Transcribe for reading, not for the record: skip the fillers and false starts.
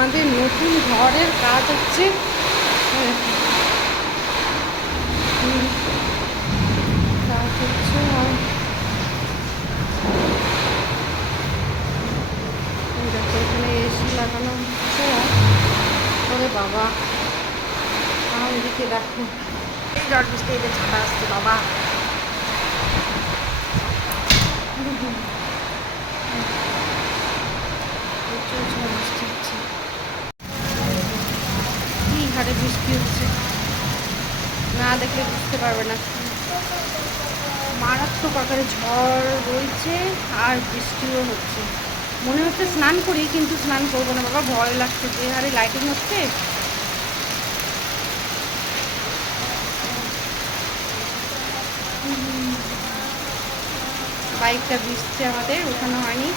আমাদের নতুন ঘরের কাজ হচ্ছে। কাজ হচ্ছে আর দেখো এখানে এসি লাগানো হচ্ছে। ওরে বাবা, আর এদিকে দেখো এই ঝড় বৃষ্টি এদের ছাতা আসছে বাবা। প্রচুর ঝড় বৃষ্টি হচ্ছে, কি হারে বৃষ্টি হচ্ছে না দেখলে বুঝতে পারবে না। মারাত্মক আকারে ঝড় রয়েছে আর বৃষ্টিও হচ্ছে। মনে হচ্ছে স্নান করি, কিন্তু স্নান করবো না বাবা, ভয় লাগছে যে হারে লাইটিং হচ্ছে। বাইকটা ভিজছে, আমাদের ওঠানো হয়নি।